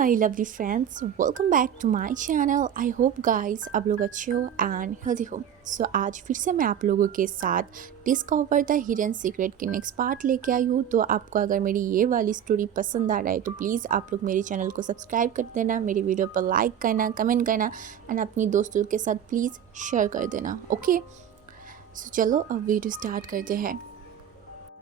My lovely friends, welcome back to my channel. I hope guys आप लोग अच्छे हो एंड हेल्दी हो। सो आज फिर से मैं आप लोगों के साथ डिस्कवर द हिडन सीक्रेट के नेक्स्ट पार्ट लेके आई हूँ। तो आपको अगर मेरी ये वाली स्टोरी पसंद आ रहा है तो प्लीज़ आप लोग मेरे चैनल को सब्सक्राइब कर देना, मेरी वीडियो पर लाइक करना, कमेंट करना एंड अपनी दोस्तों के साथ प्लीज़ शेयर कर देना। ओके, सो चलो अब वीडियो स्टार्ट करते हैं।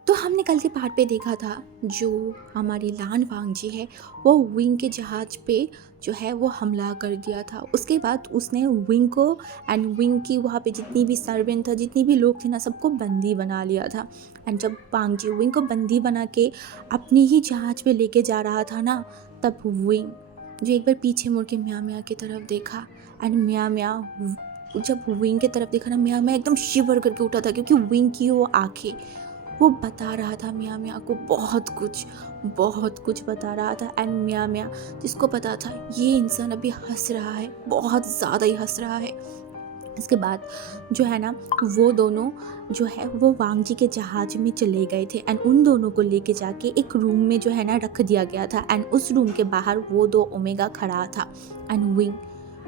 तो हमने कल के पार्ट पे देखा था जो हमारी लान वांग जी है वो विंग के जहाज पे जो है वो हमला कर दिया था। उसके बाद उसने विंग को एंड विंग की वहाँ पे जितनी भी सर्वेंट था, जितनी भी लोग थे ना, सबको बंदी बना लिया था। एंड जब वांग जी विंग को बंदी बना के अपनी ही जहाज पे लेके जा रहा था ना, तब विंग जो एक बार पीछे मुड़ के म्या म्या की तरफ देखा एंड म्या म्या जब विंग की तरफ देखा ना, म्या म्या एकदम शिवर करके उठा था क्योंकि विंग की वो आंखें वो बता रहा था मियाँ मियाँ को बहुत कुछ बता रहा था। एंड मियाँ मियाँ जिसको पता था ये इंसान अभी हंस रहा है, बहुत ज़्यादा ही हंस रहा है। इसके बाद जो है ना, वो दोनों जो है वो वांग जी के जहाज में चले गए थे एंड उन दोनों को लेके जाके एक रूम में जो है ना रख दिया गया था। एंड उस रूम के बाहर वो दो ओमेगा खड़ा था एंड विंग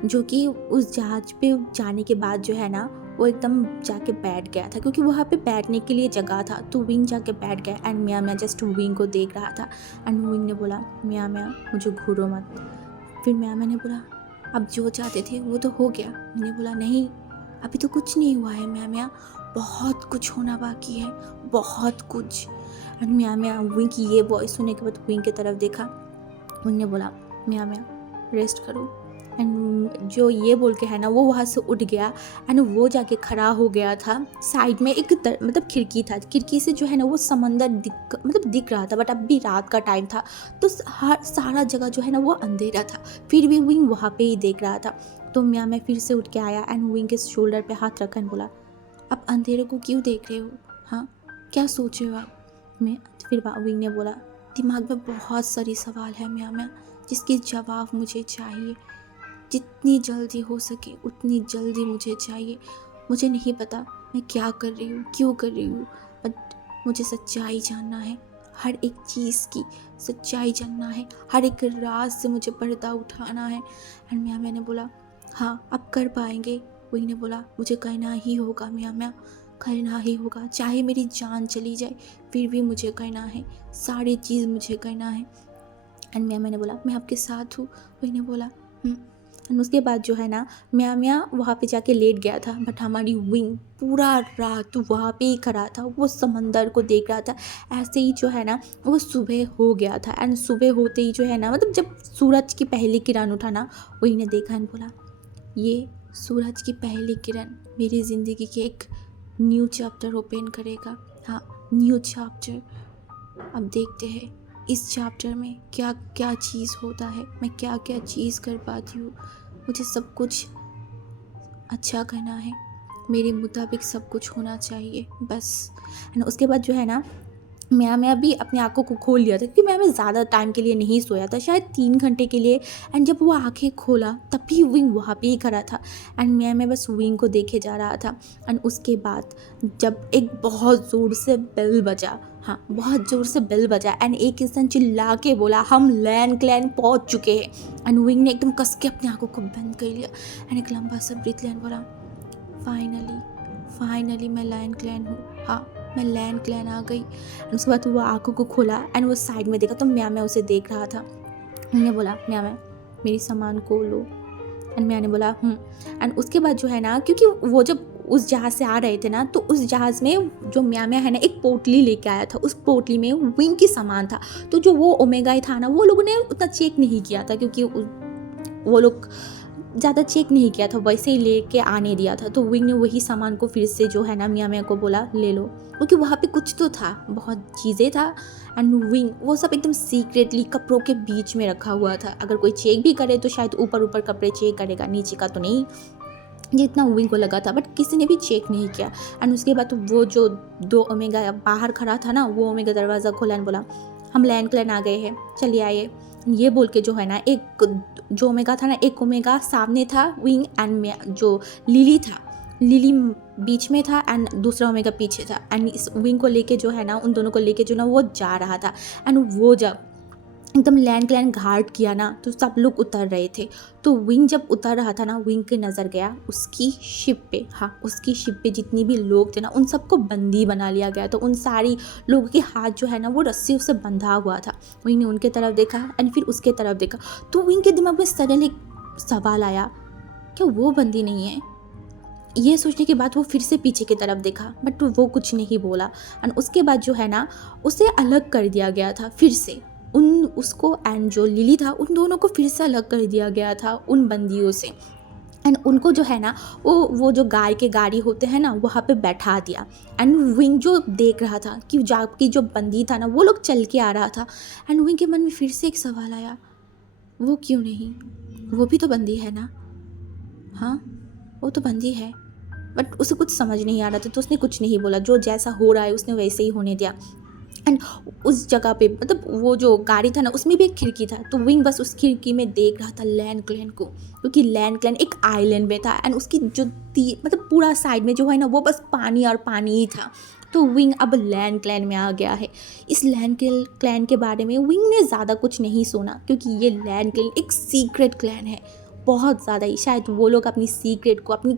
जो कि उस जहाज पे जाने के बाद जो है ना वो एकदम जाके बैठ गया था क्योंकि वहाँ पे बैठने के लिए जगह था। तो विंग जाके बैठ गया एंड मियाँ मियाँ जस्ट विंग को देख रहा था। एंड विंग ने बोला मियाँ मियाँ मुझे घूरो मत। फिर मियाँ मियाँ ने बोला अब जो चाहते थे वो तो हो गया। मैंने बोला नहीं, अभी तो कुछ नहीं हुआ है मियाँ मियाँ, बहुत कुछ होना बाकी है, बहुत कुछ। एंड मियाँ मियाँ विंग की ये वॉइस सुनने के बाद विंग की तरफ देखा। विंग ने बोला मियाँ मियाँ रेस्ट करो। एंड जो ये बोल के है ना वो वहाँ से उठ गया एंड वो जाके खड़ा हो गया था साइड में एक मतलब खिड़की था। खिड़की से जो है ना वो समंदर दिख रहा था, बट अब भी रात का टाइम था तो हर सारा जगह जो है ना वो अंधेरा था। फिर भी विंग वहाँ पे ही देख रहा था। तो मैं फिर से उठ के आया एंड विंग के शोल्डर पे हाथ रखा एंड बोला आप अंधेरे को क्यों देख रहे हो? हाँ, क्या सोच रहे हो आप? मैं फिर विंग ने बोला दिमाग में बहुत सारी सवाल है मैं जिसके जवाब मुझे चाहिए, जितनी जल्दी हो सके उतनी जल्दी मुझे चाहिए। मुझे नहीं पता मैं क्या कर रही हूँ, क्यों कर रही हूँ, बट मुझे सच्चाई जानना है। हर एक चीज़ की सच्चाई जानना है, हर एक राज से मुझे पर्दा उठाना है। एंड मैंने बोला हाँ आप कर पाएंगे। वही ने बोला मुझे करना ही होगा मियाँ करना ही होगा, चाहे मेरी जान चली जाए फिर भी मुझे करना है, सारी चीज़ मुझे करना है। एंड मैंने बोला मैं आपके साथ हूँ। वही ने बोला एंड उसके बाद जो है ना म्या म्या वहाँ पे जाके लेट गया था, बट हमारी विंग पूरा रात वहाँ पे ही खड़ा था, वो समंदर को देख रहा था। ऐसे ही जो है ना वो सुबह हो गया था एंड सुबह होते ही जो है ना मतलब जब सूरज की पहली किरण उठा ना, वही ने देखा एंड बोला ये सूरज की पहली किरण मेरी ज़िंदगी के एक न्यू चैप्टर ओपन करेगा। हाँ, न्यू चैप्टर। अब देखते हैं इस चैप्टर में क्या क्या चीज़ होता है, मैं क्या क्या चीज़ कर पाती हूँ। मुझे सब कुछ अच्छा करना है, मेरे मुताबिक सब कुछ होना चाहिए बस। एंड उसके बाद जो है ना मैं भी अपनी आंखों को खोल लिया था क्योंकि मैं ज़्यादा टाइम के लिए नहीं सोया था, शायद 3 घंटे के लिए। एंड जब वो आंखें खोला तब भी विंग वहाँ पे ही खड़ा था एंड मैं बस विंग को देखे जा रहा था। एंड उसके बाद जब एक बहुत ज़ोर से बेल बजा, हाँ बहुत ज़ोर से बेल बजा एंड एक इंसान चिल्ला के बोला हम लैन क्लैन पहुँच चुके हैं। एंड विंग ने एकदम कस के अपनी आंखों को बंद कर लिया एंड एक लंबा सा ब्रीथ लिया बोला फाइनली मैं लैन क्लैन हूँ, हाँ मैं लैन क्लैन आ गई। उसके बाद वो आंखों को खोला एंड वो साइड में देखा तो मैं उसे देख रहा था। मैंने बोला मैं मेरी सामान को लो। एंड मैंने बोला एंड उसके बाद जो है ना क्योंकि वो जब उस जहाज़ से आ रहे थे ना तो उस जहाज़ में जो म्या है ना एक पोटली लेके आया था, उस पोटली में विंग की सामान था। तो जो वो ओमेगा था ना वो लोगों ने उतना चेक नहीं किया था क्योंकि वो लोग ज़्यादा चेक नहीं किया था, वैसे ही लेके आने दिया था। तो विंग ने वही सामान को फिर से जो है ना मियाँ को बोला ले लो, क्योंकि वहाँ पे कुछ तो था, बहुत चीज़ें था। एंड विंग वो सब एकदम सीक्रेटली कपड़ों के बीच में रखा हुआ था। अगर कोई चेक भी करे तो शायद ऊपर कपड़े चेक करेगा, नीचे का तो नहीं, जितना विंग को लगा था, बट किसी ने भी चेक नहीं किया। एंड उसके बाद तो वो जो 2 ओमेगा बाहर खड़ा था ना, वो ओमेगा दरवाज़ा खोला एंड बोला हम लैंड क्लैन आ गए हैं, चलिए आइए। ये बोल के जो है ना एक जो ओमेगा था ना, एक ओमेगा सामने था विंग एंड जो लिली बीच में था एंड दूसरा ओमेगा पीछे था। एंड इस विंग को लेके जो है ना उन दोनों को लेके जो ना वो जा रहा था। एंड वो जब एकदम लैंड घाट किया ना, तो सब लोग उतर रहे थे। तो विंग जब उतर रहा था ना, विंग की नज़र गया उसकी शिप पे। हाँ, उसकी शिप पे जितनी भी लोग थे ना, उन सबको बंदी बना लिया गया। तो उन सारी लोगों के हाथ जो है ना, वो रस्सियों से बंधा हुआ था। विंग ने उनके तरफ देखा एंड फिर उसके तरफ देखा। तो विंग के दिमाग में सडनली सवाल आया, क्या वो बंदी नहीं है? ये सोचने के बाद वो फिर से पीछे की तरफ देखा, बट वो कुछ नहीं बोला। एंड उसके बाद जो है ना, उसे अलग कर दिया गया था फिर से। उन उसको एंड जो लिली था, उन दोनों को फिर से अलग कर दिया गया था उन बंदियों से। एंड उनको जो है ना, वो जो गाय के गाड़ी होते हैं ना, वहाँ पे बैठा दिया। एंड विंग जो देख रहा था कि जाके जो बंदी था ना, वो लोग चल के आ रहा था। एंड विंग के मन में फिर से एक सवाल आया, वो क्यों नहीं? वो भी तो बंदी है ना? हाँ, वो तो बंदी है। बट उसे कुछ समझ नहीं आ रहा था, तो उसने कुछ नहीं बोला। जो जैसा हो रहा है उसने वैसे ही होने दिया। एंड उस जगह पे मतलब वो जो गाड़ी था ना, उसमें भी एक खिड़की था। तो विंग बस उस खिड़की में देख रहा था लैंड क्लैन को, क्योंकि लैंड क्लैन एक आइलैंड में था। एंड उसकी जो मतलब पूरा साइड में जो है ना, वो बस पानी और पानी ही था। तो विंग अब लैंड क्लैन में आ गया है। इस लैंड क्लैन के बारे में विंग ने ज़्यादा कुछ नहीं सुना, क्योंकि ये लैंड क्लैन एक सीक्रेट क्लैन है। बहुत ज़्यादा ही शायद वो लोग अपनी सीक्रेट को, अपनी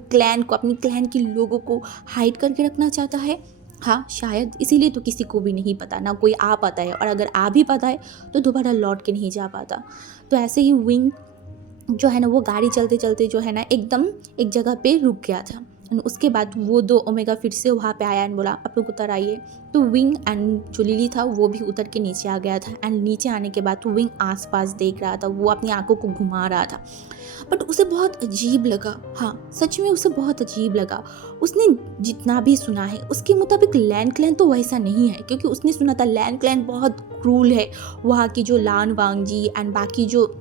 क्लैन के लोगों को हाइड करके रखना चाहता है। हाँ, शायद इसीलिए तो किसी को भी नहीं पता, ना कोई आ पाता है, और अगर आ भी पाता है तो दोबारा लौट के नहीं जा पाता। तो ऐसे ही विंग जो है ना, वो गाड़ी चलते चलते जो है ना, एकदम एक जगह पे रुक गया था। एंड उसके बाद वो दो ओमेगा फिर से वहाँ पे आया एंड बोला, आप लोग उतर आइए। तो विंग एंड जो लिली था, वो भी उतर के नीचे आ गया था। एंड नीचे आने के बाद विंग आसपास देख रहा था, वो अपनी आंखों को घुमा रहा था। बट उसे बहुत अजीब लगा। हाँ, सच में उसे बहुत अजीब लगा। उसने जितना भी सुना है उसके मुताबिक लैंड क्लैन तो वैसा नहीं है, क्योंकि उसने सुना था लैंड क्लैन बहुत क्रूल है। वहाँ की जो लान वांग जी एंड बाकी जो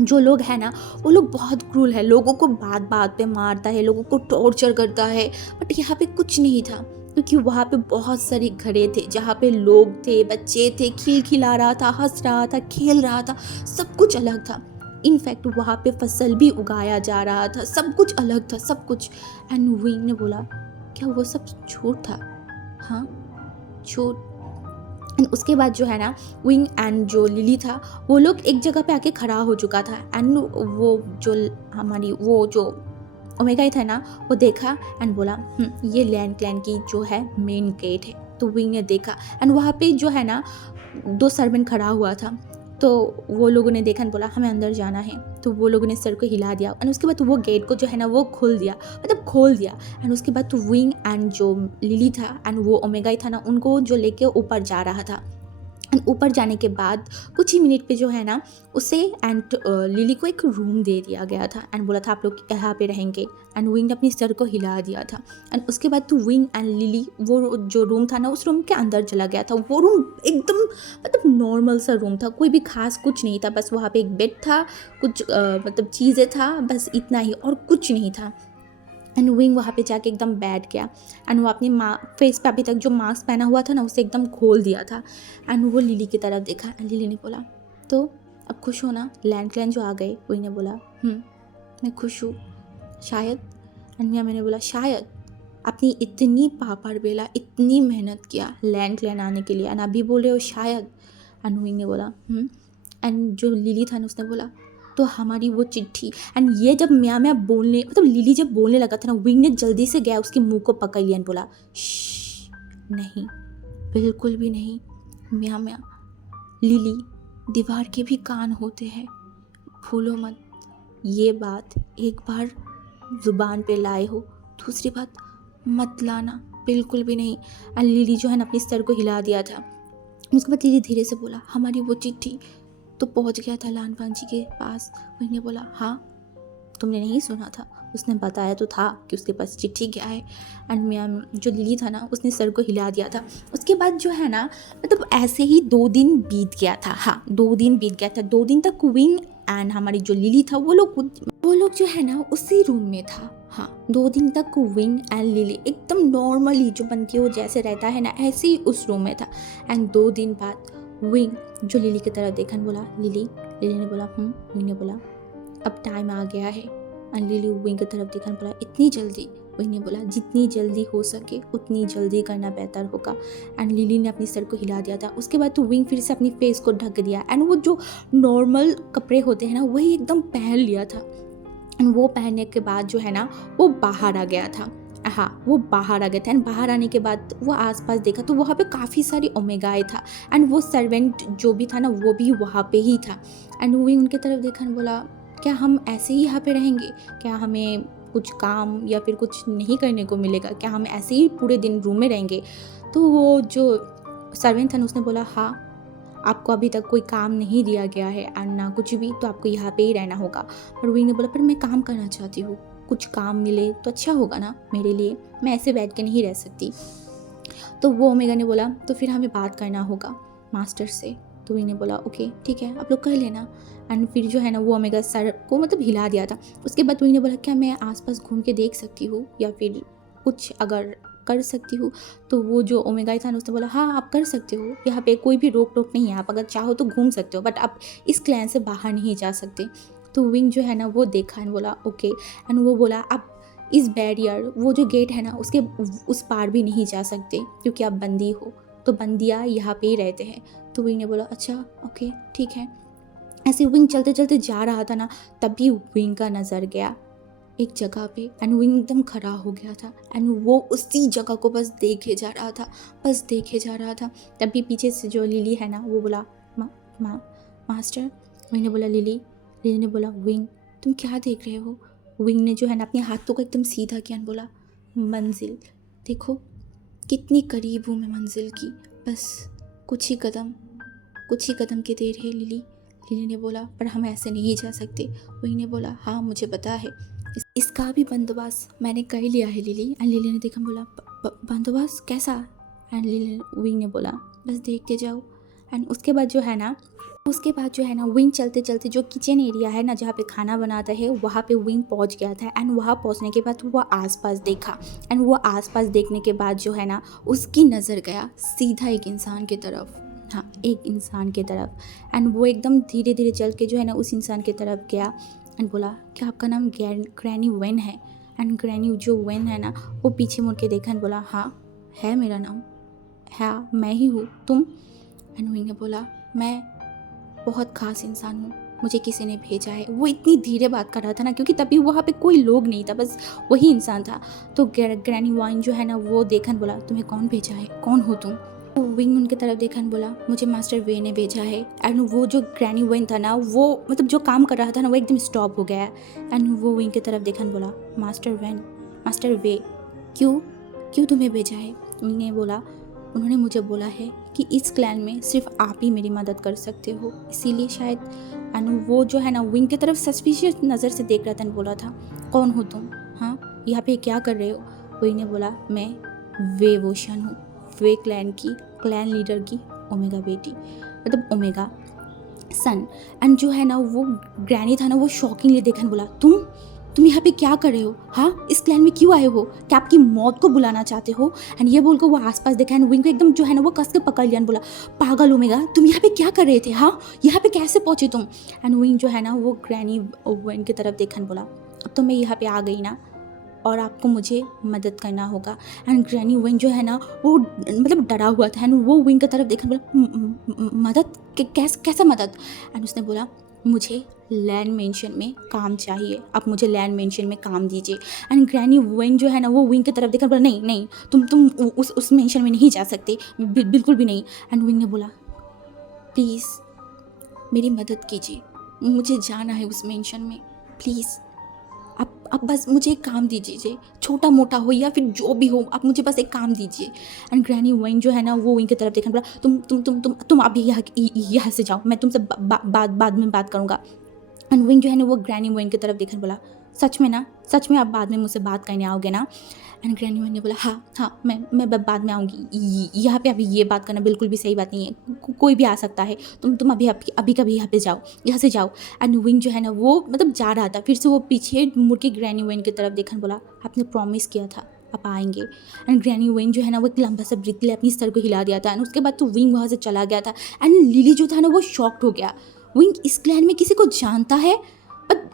जो लोग हैं ना, वो लोग बहुत क्रूल है। लोगों को बात बात पे मारता है, लोगों को टॉर्चर करता है। बट यहाँ पे कुछ नहीं था, क्योंकि वहाँ पे बहुत सारे घरे थे जहाँ पे लोग थे, बच्चे थे, खिलखिला रहा था, हंस रहा था, खेल रहा था। सब कुछ अलग था। इनफैक्ट वहाँ पे फसल भी उगाया जा रहा था। सब कुछ अलग था, सब कुछ। एंड विंग ने बोला, क्या वो सब झूठ था? हाँ, झूठ। एंड उसके बाद जो है ना, विंग एंड जो लिली था, वो लोग एक जगह पे आके खड़ा हो चुका था। एंड वो जो हमारी वो जो ओमेगा था ना, वो देखा एंड बोला, ये लैंड क्लैन की जो है मेन गेट है। तो विंग ने देखा एंड वहाँ पे जो है ना, दो सर्वेंट खड़ा हुआ था। तो वो लोगों ने देखा एंड बोला, हमें अंदर जाना है। तो वो लोगों ने सर को हिला दिया एंड उसके बाद तो वो गेट को जो है ना, वो खोल दिया, मतलब खोल दिया। एंड उसके बाद तो विंग एंड जो लिली था एंड वो ओमेगा था ना, उनको जो लेके ऊपर जा रहा था। एंड ऊपर जाने के बाद कुछ ही मिनट पे जो है ना, उसे एंड लिली को एक रूम दे दिया गया था। एंड बोला था, आप लोग यहाँ पे रहेंगे। एंड विंग ने अपनी सर को हिला दिया था। एंड उसके बाद तो विंग एंड लिली वो जो रूम था ना, उस रूम के अंदर चला गया था। वो रूम एकदम मतलब नॉर्मल सा रूम था, कोई भी खास कुछ नहीं था। बस वहाँ पे एक बेड था, कुछ मतलब चीज़ें था, बस इतना ही, और कुछ नहीं था। एंड विंग वहाँ पे जाके एकदम बैठ गया। एंड वो अपनी फेस पे अभी तक जो मास्क पहना हुआ था ना, उसे एकदम खोल दिया था। एंड वो लिली की तरफ देखा एंड लिली ने बोला, तो अब खुश हो ना, लैंड क्लैन जो आ गए? विंग ने बोला, मैं खुश हूँ शायद। एंड मियाँ मैंने बोला, शायद आपने इतनी पापड़ बेला, इतनी मेहनत किया लैंड क्लैन आने के लिए, एंड अभी बोल रहे हो शायद? एंड विंग ने बोला, एंड जो लिली था ना, उसने बोला, तो हमारी वो चिट्ठी। एंड ये जब म्या बोलने, मतलब लिली जब बोलने लगा था ना, विंग ने जल्दी से गया उसके मुंह को पकड़ लिया और बोला, नहीं, बिल्कुल भी नहीं, म्या। लिली, दीवार के भी कान होते हैं, भूलो मत। ये बात एक बार ज़ुबान पे लाए हो, दूसरी बात मत लाना, बिल्कुल भी नहीं। एंड लिली जो है ना, अपनी सर को हिला दिया था। उसके बाद धीरे धीरे से बोला, हमारी वो चिट्ठी तो पहुंच गया था लानपान जी के पास। मैंने बोला, हाँ, तुमने नहीं सुना था? उसने बताया तो था कि उसके पास चिट्ठी क्या है। एंड मैम जो लिली था ना, उसने सर को हिला दिया था। उसके बाद जो है ना, मतलब ऐसे ही 2 दिन बीत गया था। हाँ, 2 दिन बीत गया था। 2 दिन तक विंग एंड हमारी जो लिली था, वो लोग जो है ना, उसी रूम में था। हाँ, 2 दिन तक विंग एंड लिली एकदम नॉर्मली जो बंदियों जैसे रहता है ना, ऐसे ही उस रूम में था। एंड 2 दिन बाद विंग जो लिली की तरफ देखा, बोला, लिली। लिली ने बोला, विंग ने बोला, अब टाइम आ गया है। एंड लिली विंग की तरफ देखा, बोला, इतनी जल्दी? विंग ने बोला जितनी जल्दी हो सके उतनी जल्दी करना बेहतर होगा। एंड लिली ने अपनी सर को हिला दिया था। उसके बाद तो विंग फिर से अपनी फेस को ढक दिया एंड वो जो नॉर्मल कपड़े होते हैं ना वही एकदम पहन लिया था। एंड वो पहनने के बाद जो है ना वो बाहर आ गया था। हाँ, वो बाहर आ गया था एंड बाहर आने के बाद वो आसपास देखा तो वहाँ पे काफ़ी सारी ओमेगाएँ था एंड वो सर्वेंट जो भी था ना वो भी वहाँ पे ही था। एंड वो उनके तरफ देखा और बोला क्या हम ऐसे ही यहाँ पे रहेंगे, क्या हमें कुछ काम या फिर कुछ नहीं करने को मिलेगा, क्या हम ऐसे ही पूरे दिन रूम में रहेंगे। तो वो जो सर्वेंट था ना उसने बोला हाँ, आपको अभी तक कोई काम नहीं दिया गया है एंड ना कुछ भी, तो आपको यहाँ पे ही रहना होगा। पर विंग ने बोला पर मैं काम करना चाहती हूँ, कुछ काम मिले तो अच्छा होगा ना मेरे लिए, मैं ऐसे बैठ के नहीं रह सकती। तो वो ओमेगा ने बोला तो फिर हमें बात करना होगा मास्टर से। तो विंग ने बोला ओके ठीक है, आप लोग कर लेना। एंड फिर जो है ना वो ओमेगा सर को मतलब हिला दिया था। उसके बाद विंग ने बोला क्या मैं आसपास घूम के देख सकती हूँ या फिर कुछ अगर कर सकती हूँ। तो वो जो ओमेगा था ना उसने बोला हाँ आप कर सकते हो, यहाँ पे कोई भी रोक टोक नहीं है, आप अगर चाहो तो घूम सकते हो बट आप इस क्लैन से बाहर नहीं जा सकते। तो विंग जो है ना वो देखा एंड बोला ओके। एंड वो बोला आप इस बैरियर वो जो गेट है ना उसके उस पार भी नहीं जा सकते क्योंकि आप बंदी हो, तो बंदियाँ यहाँ पे ही रहते हैं। तो विंग ने बोला अच्छा ओके ठीक है। ऐसे विंग चलते चलते जा रहा था ना तभी विंग का नज़र गया एक जगह पे एंड विंग एकदम खड़ा हो गया था एंड वो उसी जगह को बस देखे जा रहा था, बस देखे जा रहा था। तभी पीछे से जो लिली है ना वो बोला मास्टर। विंग ने बोला लिली ने बोला विंग तुम क्या देख रहे हो। विंग ने जो है ना अपने हाथों को एकदम सीधा किया और बोला मंजिल, देखो कितनी करीब हूँ मैं मंजिल की, बस कुछ ही कदम की देर है लिली ने बोला पर हम ऐसे नहीं जा सकते। विंग ने बोला हाँ मुझे पता है, इसका भी बंदोबस्त मैंने कर लिया है लिली। एंड लिली ने देखा बोला बंदोबस्त कैसा। एंड विंग ने बोला बस देखते जाओ। एंड उसके बाद जो है ना विंग चलते चलते जो किचन एरिया है ना जहाँ पे खाना बनाता है वहाँ पे विंग पहुँच गया था। एंड वहाँ पहुँचने के बाद वो आसपास देखा एंड वो आसपास देखने के बाद जो है ना उसकी नज़र गया सीधा एक इंसान की तरफ, हाँ एक इंसान की तरफ। एंड वो एकदम धीरे धीरे चल के जो है ना उस इंसान की तरफ गया एंड बोला क्या आपका नाम ग्रैनी वेन है। एंड ग्रैनी जो वेन है ना वो पीछे मुड़ के देखा एंड बोला हाँ है मेरा नाम, हाँ मैं ही हूँ, तुम। एंड विंग ने बोला मैं बहुत ख़ास इंसान हूँ, मुझे किसी ने भेजा है। वो इतनी धीरे बात कर रहा था ना क्योंकि तभी वहाँ पे कोई लोग नहीं था, बस वही इंसान था। तो ग्रैनी वाइन जो है ना वो देखा बोला तुम्हें कौन भेजा है, कौन हो तुम। तो विंग उनके तरफ देखा बोला मुझे मास्टर वे ने भेजा है। एंड वो जो ग्रैनी वेन था ना वो मतलब जो काम कर रहा था ना वो एकदम स्टॉप हो गया। एंड वो विंग की तरफ देखा बोला मास्टर वे क्यों तुम्हें भेजा है। विंग ने बोला उन्होंने मुझे बोला है कि इस क्लैन में सिर्फ आप ही मेरी मदद कर सकते हो, इसीलिए शायद। एंड वो जो है ना विंग की तरफ सस्पिशियस नज़र से देख रहा था एंड बोला था कौन हो तुम, हाँ यहाँ पे क्या कर रहे हो। विंग ने बोला मैं वे वोशन हूँ, वे क्लैन लीडर की ओमेगा बेटी, मतलब ओमेगा सन। एंड जो है ना वो ग्रैनी था ना वो शॉकिंगली देखा बोला तुम यहाँ पे क्या कर रहे हो, हाँ इस क्लैन में क्यों आए हो, क्या आपकी मौत को बुलाना चाहते हो। एंड ये बोलकर वो आसपास देखा एंड विंग को एकदम जो है ना वो कस के पकड़ लिया बोला पागल ओमेगा तुम यहाँ पे क्या कर रहे थे, हाँ यहाँ पे कैसे पहुँचे तुम। एंड विंग जो है ना वो ग्रैनी विंग की तरफ देखा बोला अब तो मैं यहाँ पे आ गई ना और आपको मुझे मदद करना होगा। एंड ग्रैनी विंग जो है ना वो मतलब डरा हुआ था एंड वो विंग की तरफ देखा बोला मदद कैसा मदद। एंड उसने बोला मुझे लैंड मेंशन में काम चाहिए, आप मुझे लैंड मेंशन में काम दीजिए। एंड ग्रैनी विंग जो है ना वो विंग की तरफ देखा बोला नहीं तुम उस मेंशन में नहीं जा सकते, बिल्कुल भी नहीं। एंड विंग ने बोला प्लीज़ मेरी मदद कीजिए, मुझे जाना है उस मेंशन में, प्लीज़ आप बस मुझे एक काम दीजिए, छोटा मोटा हो या फिर जो भी हो, आप मुझे बस एक काम दीजिए। एंड ग्रैनी विंग जो है ना वो विंग की तरफ देखा बोला तुम अभी यहाँ से जाओ, मैं तुमसे बाद में बात करूँगा। एंड विंग जो है ना वो ग्रैनी विंग की तरफ देखा बोला सच में आप बाद में मुझसे बात करने आओगे ना। एंड ग्रैनी विंग ने बोला हाँ मैं बाद में आऊँगी, यहाँ पे अभी ये बात करना बिल्कुल भी सही बात नहीं है, कोई भी आ सकता है, तुम अभी कभी यहाँ पे जाओ, यहाँ से जाओ। एंड विंग जो है ना वो मतलब जा रहा था, फिर से वो पीछे मुड़ के ग्रैनी विंग की तरफ देखा बोला आपने प्रॉमिस किया था आप आएंगे। एंड ग्रैनी विंग जो है ना वो एक लंबा सा ब्रीथ ले अपनी सर को हिला दिया था एंड उसके बाद तो विंग वहाँ से चला गया था। एंड लिली जो था ना वो शॉक्ड हो गया, विंग इस क्लैन में किसी को जानता है, पर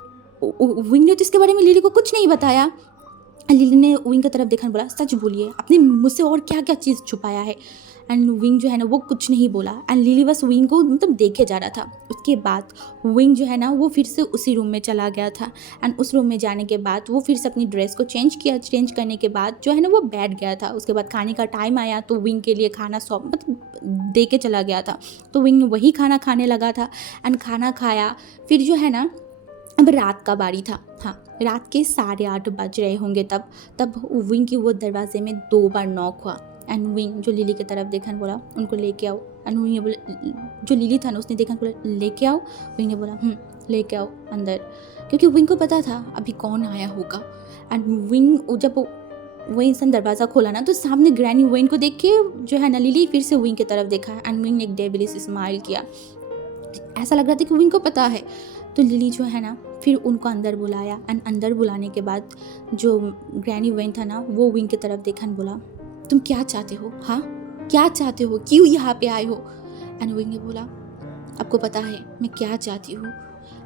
विंग ने तो इसके बारे में लिली को कुछ नहीं बताया। लिली ने विंग की तरफ देखा, बोला सच बोलिए, आपने मुझसे और क्या क्या चीज़ छुपाया है। एंड विंग जो है ना वो कुछ नहीं बोला, एंड लिली बस विंग को मतलब देखे जा रहा था। उसके बाद विंग जो है ना वो फिर से उसी रूम में चला गया था। एंड उस रूम में जाने के बाद वो फिर से अपनी ड्रेस को चेंज किया। चेंज करने के बाद जो है ना वो बैठ गया था। उसके बाद खाने का टाइम आया तो विंग के लिए खाना सौंप मतलब दे के चला गया था। तो विंग वही खाना खाने लगा था। एंड खाना खाया, फिर जो है ना अब रात का बारी था। हाँ, रात के 8:30 बज रहे होंगे तब विंग की वो दरवाजे में 2 बार नॉक हुआ। एंड विंग जो लिली की तरफ देखा ने बोला उनको लेके आओ। एंड विंग ने बोला, जो लिली था ना उसने देखा बोला लेके आओ। विंग ने बोला लेके आओ अंदर, क्योंकि विंग को पता था अभी कौन आया होगा। एंड विंग जब वो इंसान दरवाज़ा खोला ना तो सामने ग्रैनी विंग को देख के जो है ना लिली फिर से विंग की तरफ देखा। एंड विंग ने एक डेविलिश स्माइल किया। ऐसा लग रहा था कि विंग को पता है। तो लिली जो है ना फिर उनको अंदर बुलाया। एंड अंदर बुलाने के बाद जो ग्रैनी वेन था ना वो विंग की तरफ देखा बोला तुम क्या चाहते हो, हाँ क्या चाहते हो, क्यों यहाँ पे आए हो। एंड विंग ने बोला आपको पता है मैं क्या चाहती हूँ।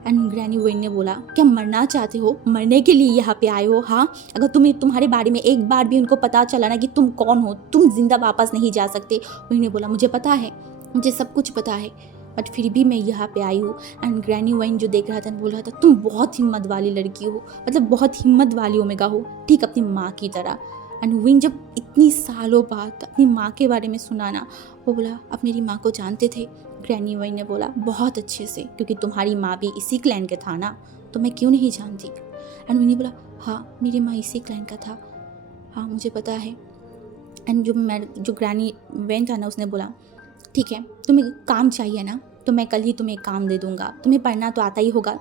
एंड ग्रैनी वेन ने बोला क्या मरना चाहते हो, मरने के लिए यहाँ पे आए हो, हाँ अगर तुम्हारे बारे में एक बार भी उनको पता चला ना कि तुम कौन हो, तुम जिंदा वापस नहीं जा सकते। विंग ने बोला मुझे पता है, मुझे सब कुछ पता है, बट फिर भी मैं यहाँ पे आई हूँ। एंड ग्रैनी वाइन जो देख रहा था बोल रहा था तुम बहुत हिम्मत वाली लड़की हो, मतलब बहुत हिम्मत वाली ओमेगा हो, ठीक अपनी माँ की तरह। एंड विंग जब इतनी सालों बाद अपनी माँ के बारे में सुना ना, वो बोला आप मेरी माँ को जानते थे। ग्रैनी वाइन ने बोला बहुत अच्छे से, क्योंकि तुम्हारी माँ भी इसी क्लैन के था ना, तो मैं क्यों नहीं जानती। एंड विंग ने बोला हाँ मेरी माँ इसी क्लैन का था, हाँ मुझे पता है। एंड जो ग्रैनी वेन था ना उसने बोला ठीक है तुम्हें काम चाहिए ना, तो मैं कल ही तुम्हें काम दे दूँगा, तुम्हें पढ़ना तो आता ही होगा।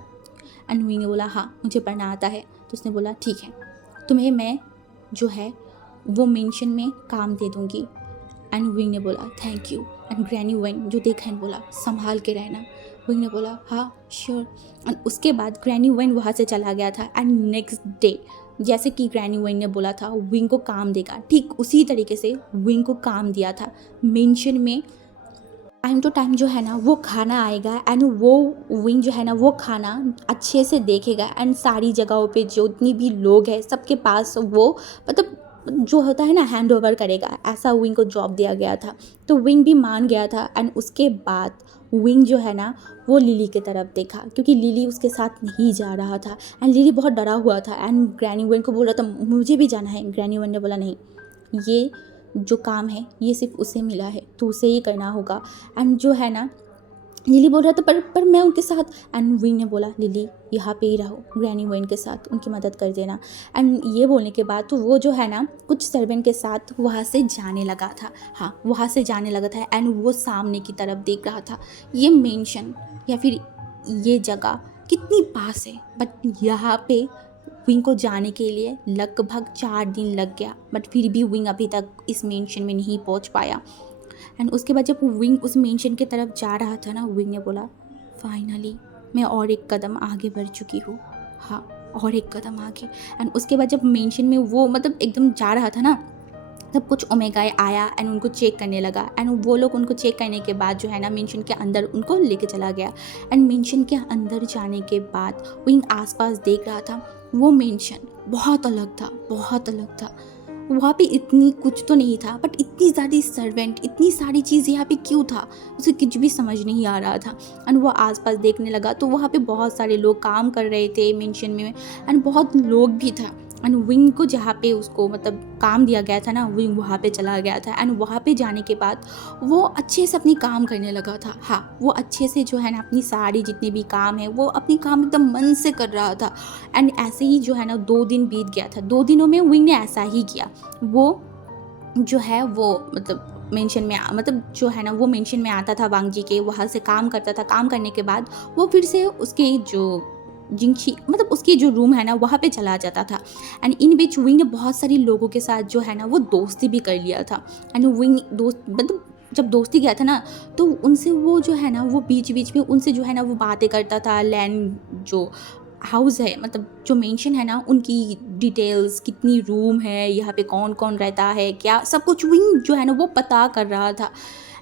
एंड विंग ने बोला हाँ मुझे पढ़ना आता है। तो उसने बोला ठीक है तुम्हें मैं जो है वो मेंशन में काम दे दूँगी। एंड विंग ने बोला thank you. And granny when जो देखा बोला संभाल के रहना। विंग ने बोला हाँ श्योर। एंड उसके बाद ग्रैनी वेन वहाँ से चला गया था। एंड नेक्स्ट डे जैसे कि ग्रैनी वेन ने बोला था विंग को काम देगा, ठीक उसी तरीके से विंग को काम दिया था। मेंशन में टाइम टू टाइम जो है ना वो खाना आएगा। एंड वो विंग जो है ना वो खाना अच्छे से देखेगा। एंड सारी जगहों पे जितनी भी लोग हैं सबके पास वो मतलब जो होता है ना हैंड ओवर करेगा, ऐसा विंग को जॉब दिया गया था। तो विंग भी मान गया था। एंड उसके बाद विंग जो है ना वो लिली की तरफ देखा, क्योंकि लिली उसके साथ नहीं जा रहा था। एंड लिली बहुत डरा हुआ था। एंड ग्रैनी विंग को बोल रहा था मुझे भी जाना है। ग्रैनी विंग ने बोला नहीं, ये जो काम है ये सिर्फ उसे मिला है, तो उसे ही करना होगा। एंड जो है ना लिली बोल रहा था पर मैं उनके साथ। एंड विंग ने बोला लिली यहाँ पे ही रहो ग्रैनी वेन के साथ, उनकी मदद कर देना। एंड ये बोलने के बाद तो वो जो है ना कुछ सर्वेंट के साथ वहाँ से जाने लगा था। हाँ वहाँ से जाने लगा था। एंड वो सामने की तरफ देख रहा था। ये मेंशन या फिर ये जगह कितनी पास है, बट यहाँ पे विंग को जाने के लिए लगभग 4 दिन लग गया। बट फिर भी विंग अभी तक इस मेंशन में नहीं पहुंच पाया। एंड उसके बाद जब विंग उस मेंशन की तरफ जा रहा था ना, विंग ने बोला फाइनली मैं और एक कदम आगे बढ़ चुकी हूँ, हाँ और एक कदम आगे। एंड उसके बाद जब मेंशन में वो मतलब एकदम जा रहा था ना, तब कुछ ओमेगाए आया एंड उनको चेक करने लगा। एंड वो लोग उनको चेक करने के बाद जो है ना मेंशन के अंदर उनको लेके चला गया। एंड मेंशन के अंदर जाने के बाद विंग आसपास देख रहा था। वो मेंशन बहुत अलग था, बहुत अलग था। वहाँ पे इतनी कुछ तो नहीं था, बट इतनी सारी सर्वेंट, इतनी सारी चीज़ यहाँ पे क्यों था उसे कुछ भी समझ नहीं आ रहा था। एंड वो आसपास देखने लगा तो वहाँ पे बहुत सारे लोग काम कर रहे थे मेंशन में। एंड बहुत लोग भी था। एंड विंग को जहाँ पे उसको मतलब काम दिया गया था ना, विंग वहाँ पे चला गया था। एंड वहाँ पे जाने के बाद वो अच्छे से अपनी काम करने लगा था। हाँ वो अच्छे से जो है ना अपनी सारी जितने भी काम है वो अपनी काम एकदम मन से कर रहा था। एंड ऐसे ही जो है ना 2 दिन बीत गया था। 2 दिनों में विंग ने ऐसा ही किया। वो जो है वो मतलब मेंशन में मतलब जो है ना वो मेंशन में आता था वांग जी के, वहाँ से काम करता था। काम करने के बाद वो फिर से उसके जो जिंगशी मतलब उसकी जो रूम है ना वहाँ पे चला जाता था। एंड इन बीच विंग ने बहुत सारे लोगों के साथ जो है ना वो दोस्ती भी कर लिया था। एंड विंग दोस्त मतलब जब दोस्ती गया था ना तो उनसे वो जो है ना वो बीच बीच में उनसे जो है ना वो बातें करता था। लैंड जो हाउस है मतलब जो मेंशन है ना उनकी डिटेल्स, कितनी रूम है, यहाँ पे कौन कौन रहता है, क्या सब कुछ विंग जो है ना वो पता कर रहा था।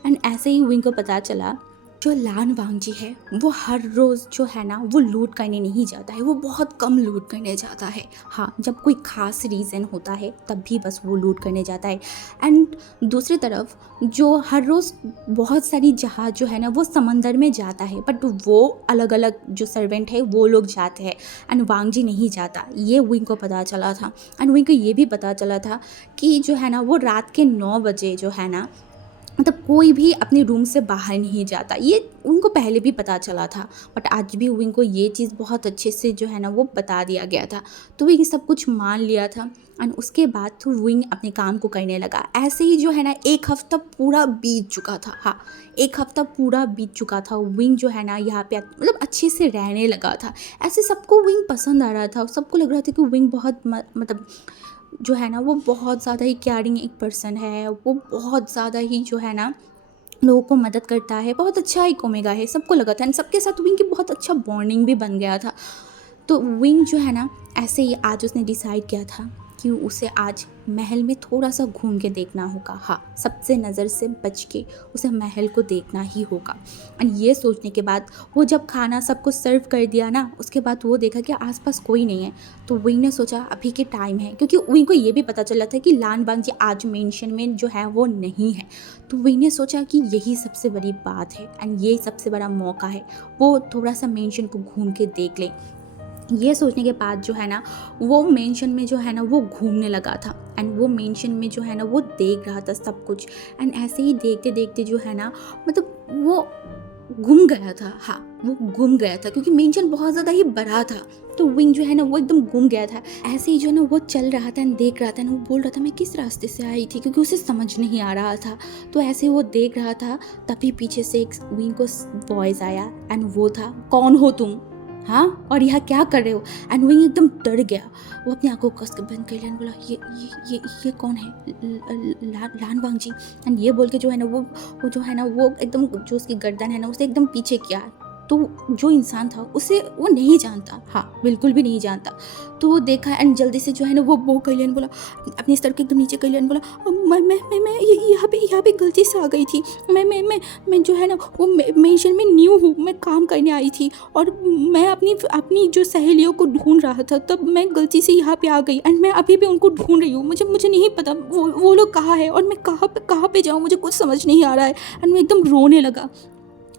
एंड ऐसे ही विंग को पता चला जो लान वांगजी है वो हर रोज़ जो है ना वो लूट करने नहीं जाता है, वो बहुत कम लूट करने जाता है। हाँ, जब कोई ख़ास रीज़न होता है तब भी बस वो लूट करने जाता है। एंड दूसरी तरफ जो हर रोज़ बहुत सारी जहाज़ जो है ना वो समंदर में जाता है, बट वो अलग अलग जो सर्वेंट है वो लोग जाते हैं एंड वांगजी नहीं जाता। ये विंग को पता चला था। एंड विंग को ये भी पता चला था कि जो है ना वो रात के 9 बजे जो है ना मतलब कोई भी अपने रूम से बाहर नहीं जाता, ये उनको पहले भी पता चला था। बट आज भी विंग को ये चीज़ बहुत अच्छे से जो है ना वो बता दिया गया था, तो विंग सब कुछ मान लिया था। एंड उसके बाद तो विंग अपने काम को करने लगा। ऐसे ही जो है ना 1 हफ्ता पूरा बीत चुका था। हाँ, 1 हफ्ता पूरा बीत चुका था। विंग जो है ना यहाँ पे मतलब अच्छे से रहने लगा था। ऐसे सबको विंग पसंद आ रहा था, सबको लग रहा था कि विंग बहुत मतलब जो है ना वो बहुत ज़्यादा ही केयरिंग एक पर्सन है, वो बहुत ज़्यादा ही जो है ना लोगों को मदद करता है, बहुत अच्छा एक ओमेगा है, सबको लगा था। एंड सबके साथ विंग की बहुत अच्छा बॉन्डिंग भी बन गया था। तो विंग जो है ना ऐसे ही आज उसने डिसाइड किया था कि उसे आज महल में थोड़ा सा घूम के देखना होगा। हाँ, सबसे नज़र से बच के उसे महल को देखना ही होगा। एंड ये सोचने के बाद वो जब खाना सबको सर्व कर दिया ना, उसके बाद वो देखा कि आसपास कोई नहीं है। तो विंग ने सोचा अभी के टाइम है, क्योंकि विंग को ये भी पता चला था कि लान वांगजी आज मेंशन में जो है वो नहीं है। तो विंग ने सोचा कि यही सबसे बड़ी बात है एंड ये सबसे बड़ा मौका है, वो थोड़ा सा मेंशन को घूम के देख ले। ये सोचने के बाद जो है ना वो मेंशन में जो है ना वो घूमने लगा था। एंड वो मेंशन में जो है ना वो देख रहा था सब कुछ। एंड ऐसे ही देखते देखते जो है ना मतलब वो गुम गया था। हाँ, वो गुम गया था क्योंकि मेंशन बहुत ज़्यादा ही बड़ा था। तो विंग जो है ना वो एकदम गुम गया था। ऐसे ही जो ना वो चल रहा था एंड देख रहा था ना, वो बोल रहा था मैं किस रास्ते से आई थी, क्योंकि उसे समझ नहीं आ रहा था। तो ऐसे ही वो देख रहा था, तभी पीछे से एक विंग को वॉइस आया एंड वो था, कौन हो तुम, हाँ, और यहाँ क्या कर रहे हो। एंड विंग एकदम डर गया। वो अपनी आंखों को कस के बंद कर लिया एंड बोला ये कौन है, लान वांगजी। एंड ये बोल के जो है ना वो जो है ना वो एकदम जो उसकी गर्दन है ना उसे एकदम पीछे किया। तो जो इंसान था उसे वो नहीं जानता, हाँ बिल्कुल भी नहीं जानता। तो वो देखा एंड जल्दी से जो है ना वो कर लिया एंड बोला, अपने सर के एकदम नीचे कर लिया एंड बोला मैं यहाँ पे गलती से आ गई थी। मैं जो है ना वो मेंशन में न्यू हूँ, मैं काम करने आई थी और मैं अपनी जो सहेलियों को ढूंढ रहा था, तब मैं गलती से यहाँ पे आ गई एंड मैं अभी भी उनको ढूंढ रही हूँ। मुझे नहीं पता वो लोग कहाँ है और मैं कहाँ पे जाऊँ, मुझे कुछ समझ नहीं आ रहा है। एंड मैं एकदम रोने लगा।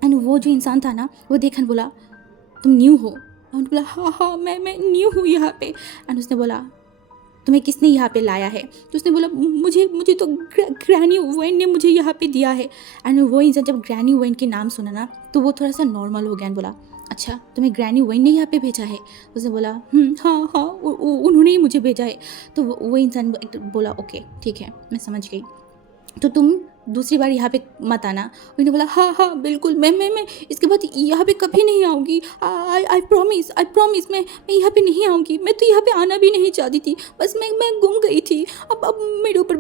एंड वो जो इंसान था ना वो देखन बोला, तुम न्यू हो। और बोला हाँ मैं न्यू हूँ यहाँ पे। एंड उसने बोला तुम्हें किसने यहाँ पे लाया है। तो उसने बोला मुझे तो ग्रैनी वेन ने मुझे यहाँ पे दिया है। एंड वो इंसान जब ग्रैनी वेन के नाम सुना ना तो वो थोड़ा सा नॉर्मल हो गया एंड बोला, अच्छा तुम्हें ग्रैनी वेन ने यहाँ पे भेजा है। उसने बोला हाँ उन्होंने ही मुझे भेजा है। तो वो इंसान बोला ओके ठीक है मैं समझ गई, तो तुम दूसरी बार यहाँ पे मत आना। उन्होंने बोला हाँ बिल्कुल मैं इसके बाद यहाँ पे कभी नहीं आऊँगी। आई प्रॉमिस मैं यहाँ पे नहीं आऊँगी। मैं तो यहाँ पे आना भी नहीं चाहती थी, बस मैं गुम गई थी। अब मेरे ऊपर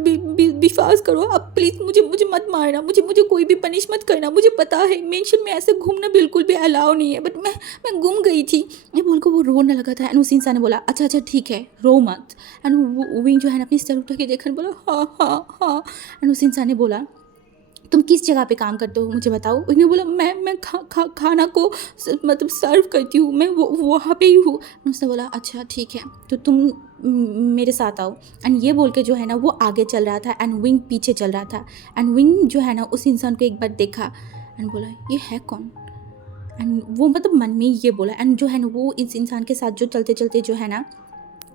विश्वास करो, अब प्लीज़ मुझे मत मारना, मुझे कोई भी पनिश मत करना। मुझे पता है मेंशन में ऐसे घूमना बिल्कुल भी अलाउ नहीं है, बट मैं गुम गई थी। ये बोल कर वो रोने लगा था। एंड उस इंसान ने बोला अच्छा ठीक है रो मत। एंड वो विंग जो है ना अपनी सर उठा के देखा बोला हाँ। एंड उस इंसान ने बोला तुम किस जगह पे काम करते हो मुझे बताओ। उसने बोला मैं खाना को मतलब सर्व करती हूँ, मैं वो वहाँ पे ही हूँ। उसने बोला अच्छा ठीक है तो तुम मेरे साथ आओ। एंड ये बोल के जो है ना वो आगे चल रहा था एंड विंग पीछे चल रहा था। एंड विंग जो है ना उस इंसान को एक बार देखा एंड बोला ये है कौन। एंड वो मतलब मन में ही ये बोला। एंड जो है ना वो इस इंसान के साथ जो चलते चलते जो है ना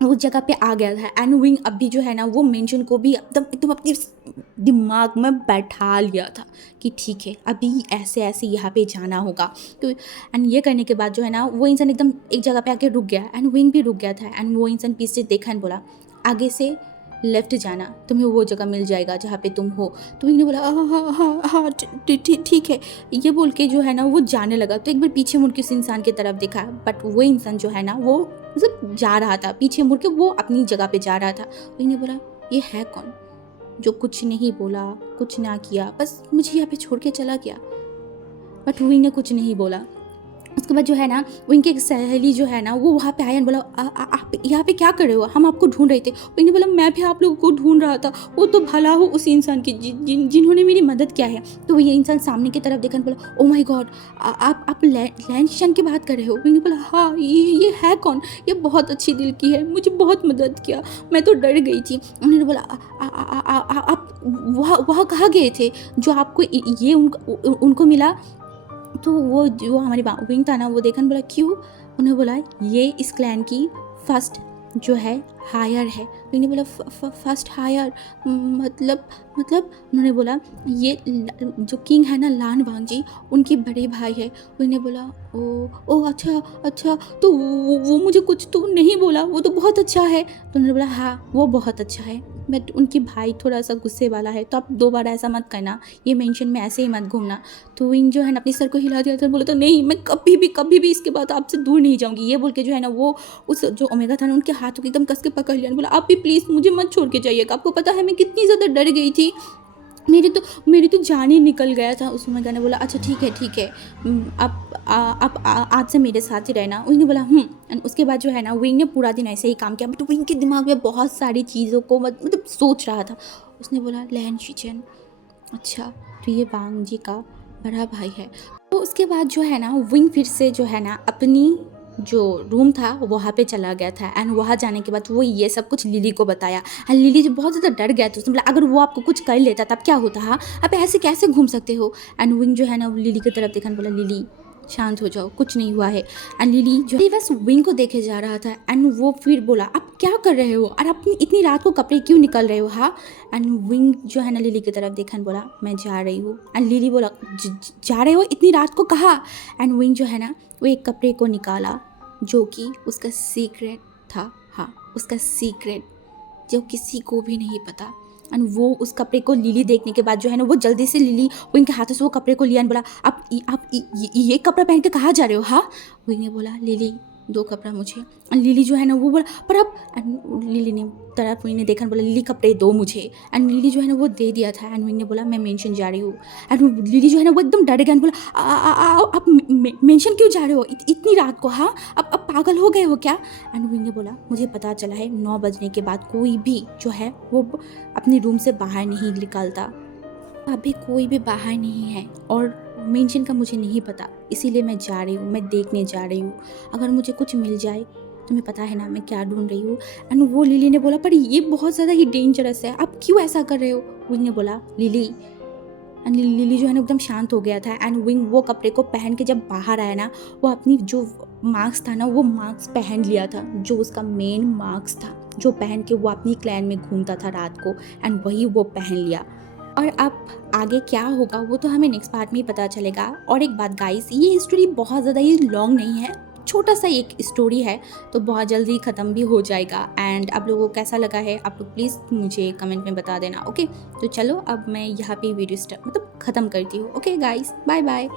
उस जगह पे आ गया था। एंड विंग अभी जो है ना वो मेंशन को भी एकदम अपने दिमाग में बैठा लिया था कि ठीक है अभी ऐसे यहाँ पे जाना होगा। तो एंड ये करने के बाद जो है ना वो इंसान एकदम एक जगह पे आके रुक गया एंड विंग भी रुक गया था। एंड वो इंसान पीछे देखा एंड बोला आगे से लेफ्ट जाना, तुम्हें वो जगह मिल जाएगा जहाँ पे तुम हो। तो विंग ने बोला हाँ ठीक है। ये बोल के जो है ना वो जाने लगा। तो एक बार पीछे मुड़ के उस इंसान की तरफ देखा, बट वो इंसान जो है ना वो मतलब जा रहा था पीछे मुड़ के, वो अपनी जगह पे जा रहा था। विंग ने बोला ये है कौन जो कुछ नहीं बोला कुछ ना किया, बस मुझे यहाँ पे छोड़ के चला गया। बट विंग ने कुछ नहीं बोला। उसके बाद जो है ना विंग की एक सहेली जो है ना वो वहाँ पे आया और बोला आप यहाँ पे क्या कर रहे हो, हम आपको ढूंढ रहे थे। विंग ने बोला मैं भी आप लोगों को ढूंढ रहा था, वो तो भला हो उस इंसान की जिन्होंने मेरी मदद किया है। तो ये इंसान सामने की तरफ देखा और बोला ओ माय गॉड, आप लैन शिशन की बात कर रहे हो। विंग ने बोला हाँ, ये है कौन, ये बहुत अच्छी दिल की है, मुझे बहुत मदद किया, मैं तो डर गई थी। उन्होंने बोला आप वहाँ वहाँ कहाँ गए थे जो आपको ये उनको मिला। तो वो जो हमारी विंग था ना वो देखा बोला क्यों। उन्हें बोला ये इस क्लैन की फर्स्ट जो है हायर है। विंग ने बोला फर्स्ट हायर मतलब उन्होंने बोला ये जो किंग है ना लान वांगजी उनके बड़े भाई है। विंग ने बोला ओ अच्छा तो वो मुझे कुछ तो नहीं बोला, वो तो बहुत अच्छा है। तो उन्होंने बोला हाँ वो बहुत अच्छा है, बट उनकी भाई थोड़ा सा गुस्से वाला है, तो आप दोबारा ऐसा मत करना, ये मेंशन में ऐसे ही मत घूमना। तो विंग जो है ना अपनी सर को हिला दिया था, बोला तो नहीं मैं कभी भी इसके बाद आपसे दूर नहीं जाऊंगी। ये बोल के जो है ना वो उस जो ओमेगा था ना उनके हाथों को एकदम कस के पकड़ लिया, बोला आप भी प्लीज़ मुझे मत छोड़ के जाइएगा, आपको पता है मैं कितनी ज़्यादा डर गई थी, मेरी तो जान ही निकल गया था। उस ओमेगा ने बोला अच्छा ठीक है आप आज से मेरे साथ ही रहना। विंग ने बोला एंड उसके बाद जो है ना विंग ने पूरा दिन ऐसे ही काम किया, बट विंग के दिमाग में बहुत सारी चीज़ों को मतलब सोच रहा था। उसने बोला लैन शिचन, अच्छा तो ये वांग जी का बड़ा भाई है। तो उसके बाद जो है ना विंग फिर से जो है ना अपनी जो रूम था वहाँ पे चला गया था, एंड वहाँ जाने के बाद वो ये सब कुछ लिली को बताया। एंड लिली जो बहुत ज़्यादा डर गया था, उसने बोला अगर वो आपको कुछ कर लेता तब क्या होता, हाँ आप ऐसे कैसे घूम सकते हो। एंड विंग जो है ना लिली की तरफ देखा, बोला लिली शांत हो जाओ, कुछ नहीं हुआ है। एंड लिली जो बस विंग को देखे जा रहा था, एंड वो फिर बोला आप क्या कर रहे हो और आप इतनी रात को कपड़े क्यों निकल रहे हो, हाँ। एंड विंग जो है ना लिली की तरफ देखा बोला मैं जा रही हूँ। एंड लिली बोला जा रहे हो इतनी रात को कहाँ। एंड विंग जो है ना वो एक कपड़े को निकाला जो कि उसका सीक्रेट था, हाँ उसका सीक्रेट जो किसी को भी नहीं पता। एंड वो उस कपड़े को लिली देखने के बाद जो है ना वो जल्दी से लिली विंग के हाथों से वो कपड़े को लिया और बोला आप ये कपड़ा पहन के कहाँ जा रहे हो, हाँ। विंग ने बोला लिली दो कपड़ा मुझे। एंड लिली जो है ना वो बोला पर अब, एंड लिली ने तरफ विंग ने देखा बोला लिली कपड़े दो मुझे। एंड लिली जो है ना वो दे दिया था। एंड विंग ने बोला मैं मेंशन जा रही हूँ। एंड लिली जो है ना वो एकदम डर गया, बोला आप मेंशन क्यों जा रहे हो इतनी रात को, हाँ अब पागल हो गए हो क्या। एंड विंग ने बोला मुझे पता चला है 9 बजने के बाद कोई भी जो है वो अपने रूम से बाहर नहीं निकलता, अभी कोई भी बाहर नहीं है और मेंशन का मुझे नहीं पता, इसीलिए मैं जा रही हूँ, मैं देखने जा रही हूँ, अगर मुझे कुछ मिल जाए तुम्हें पता है ना मैं क्या ढूंढ रही हूँ। एंड वो लिली ने बोला पर ये बहुत ज़्यादा ही डेंजरस है, आप क्यों ऐसा कर रहे हो। विंग ने बोला लिली, एंड लिली जो है ना एकदम शांत हो गया था। एंड विंग वो कपड़े को पहन के जब बाहर आया ना वो अपनी जो मास्क था ना वो मास्क पहन लिया था, जो उसका मेन मास्क था जो पहन के वो अपनी क्लैन में घूमता था रात को, एंड वही वो पहन लिया। और अब आगे क्या होगा वो तो हमें नेक्स्ट पार्ट में ही पता चलेगा। और एक बात गाइस, ये स्टोरी बहुत ज़्यादा ही लॉन्ग नहीं है, छोटा सा एक स्टोरी है तो बहुत जल्दी ख़त्म भी हो जाएगा। एंड आप लोगों को कैसा लगा है आप लोग प्लीज़ मुझे कमेंट में बता देना, ओके। तो चलो अब मैं यहाँ पे वीडियो मतलब ख़त्म करती हूँ। Okay guys, bye bye.